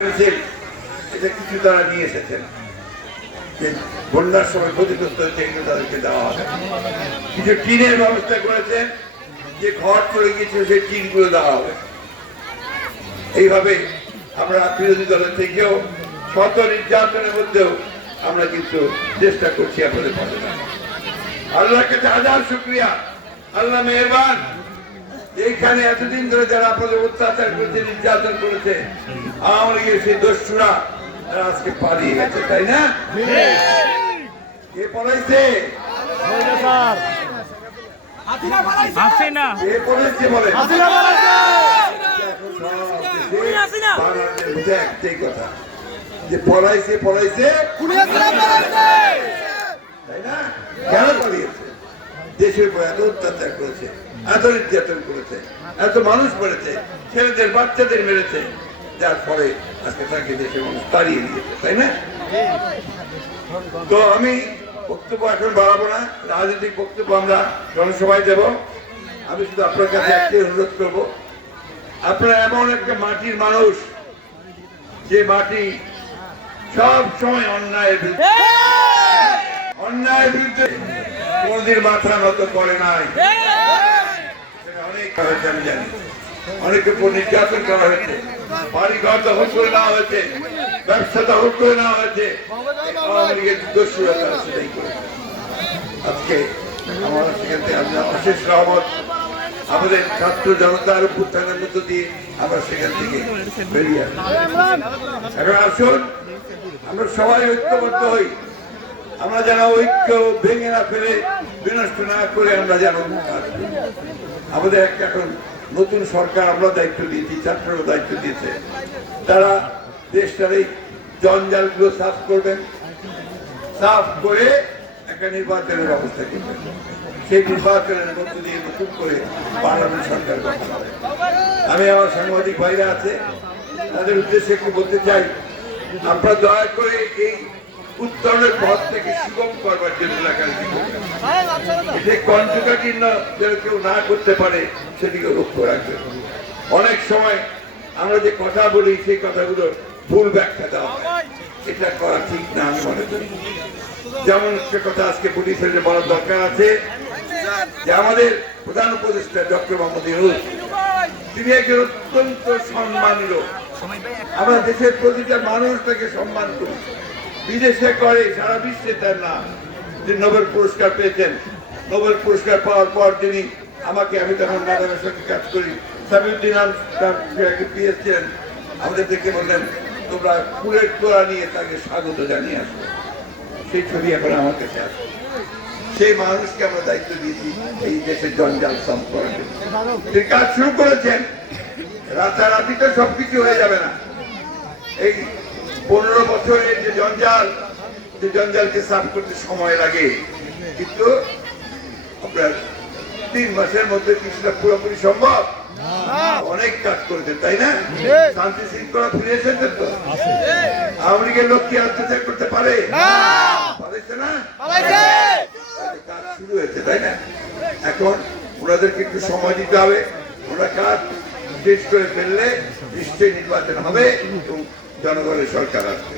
এটা কিছু তারা নিয়ে এসেছেন যে বন্যার সময় ক্ষতিগ্রস্ত হয়েছে এগুলো তাদেরকে দেওয়া হবে। কিছু টিনের ব্যবস্থা করেছেন যে ঘর চলে গিয়েছিল সেই টিনগুলো দেওয়া হবে। এইভাবে আমরা বিরোধী দলের থেকেও শত নির্যাতনের মধ্যেও আমরা কিন্তু চেষ্টা করছি আপনাদের পাশে। আল্লাহর কাছে হাজার শুকরিয়া, আল্লাহ মেহেরবান। এইখানে এতদিন ধরে যারা আপনাদের অত্যাচার করেছে, নির্যাতন করেছে, আওয়ামী লীগের সেই দস্যুরা আজকে পালিয়ে গেছে, তাই না? কে পলাইছে? একটাই কথা যে পলাইছে পলাইছে, তাই না? কেন পালিয়েছে? দেশের উপর এত অত্যাচার করেছে, এত নির্যাতন করেছে, এত মানুষ মরেছে, ছেলেদের বাচ্চাদের মেরেছে, যার ফলে আজকে তাকে দেশের মানুষ তাড়িয়ে দিয়েছে, তাই না? তো আমি বক্তব্য এখন বাড়াবো না, রাজনৈতিক বক্তব্য আমরা জনসভায় দেব। আমি শুধু আপনার কাছে একটাই অনুরোধ করবো, আপনারা এমন একটা মাটির মানুষ যে মাটি সব সময় অন্যায়ের বিরুদ্ধে কোনদিন মাথা নত করে নাই। অনেক হয়েছে, আমি জানি অনেকের উপর নির্যাতন করা হয়েছে, বাড়ি ঘর দখল করে নেওয়া হয়েছে, ব্যবসা দখল করে নেওয়া হয়েছে, আওয়ামী লীগের দস্যুরা তারা সেটাই করেছে। আজকে আমার সেখান থেকে অশেষ রহমত, আমাদের ছাত্র জনতার উত্থানের মধ্য দিয়ে আমরা সেখান থেকে বেরিয়ে আসি। এখন আসুন আমরা সবাই ঐক্যবদ্ধ হই, আমরা যেন ঐক্য ভেঙে না ফেলে, বিনষ্ট না করে আমরা যেন আমাদের একটা এখন নতুন সরকার আমরা দায়িত্ব দিয়েছি, ছাত্ররা দায়িত্ব দিয়েছে, তারা দেশটার এই জঞ্জালগুলো সাফ করবেন, সাফ করে একটা নির্বাচনের ব্যবস্থা করবেন। সেই নির্বাচনের মধ্য দিয়ে নতুন করে পার্লামেন্ট সরকার গঠন হবে। আমি আমার সাংবাদিক ভাইরা আছে, তাদের উদ্দেশ্যে একটু বলতে চাই, আপনারা দয়া করে এই উত্তরণের পথ থেকে সুগম করবার জন্য এলাকার কণ্ঠকাঠিন্য যেন কেউ না করতে পারে সেদিকে লক্ষ্য রাখবেন। অনেক সময় আমরা যে কথা বলি সেই কথাগুলো ভুল ব্যাখ্যা দেওয়া হয়, এটা করা ঠিক না আমি মনে করি। যেমন একটা কথা আজকে পুলিশের বলার দরকার আছে যে আমাদের প্রধান উপদেষ্টা ডক্টর মোহাম্মদ ইউনূস, তিনি একজন অত্যন্ত সম্মানীয়, আমরা দেশের প্রতিটা মানুষ তাকে সম্মান করি, বিদেশে করে, সারা বিশ্বে তার নাম। তিনি নোবেল পুরস্কার পেয়েছেন, নোবেল পুরস্কার পাওয়ার পর তিনি আমাকে, আমি তখন ম্যাডামের সঙ্গে কাজ করি, সামিউদ্দিন পেয়েছিলেন, আমাদের দেখে বললেন তোমরা ফুলের তোড়া নিয়ে তাকে স্বাগত জানিয়ে আসবে। সেই ছবি এখন আমার কাছে আসবে। সেই মানুষকে আমরা দায়িত্ব দিয়েছি এই দেশের জঞ্জাল সাফ করার জন্য। তিনি কাজ শুরু করেছেন, রাতারাতি তো সবকিছু হয়ে যাবে না। এই 15 বছরের যে জঞ্জালকে সাফ করতে সময় লাগে, কিন্তু আপনার 3 মাসের মধ্যে কিছুটা পুরোপুরি সম্ভব। অনেক কাজ করেছেন, তাই না? শান্তি শৃঙ্খলা ফিরে এসেছেন তো? আওয়ামী লীগের লোক কি অত্যাচার করতে পারে? পারেছে না? কাজ শুরু হয়েছে, তাই না? এখন ওনাদেরকে একটু সময় দিতে হবে। ওরা কাজ শেষ করে ফেললে নিশ্চয়ই নির্বাচন হবে এবং জনগণের সরকার আসবে।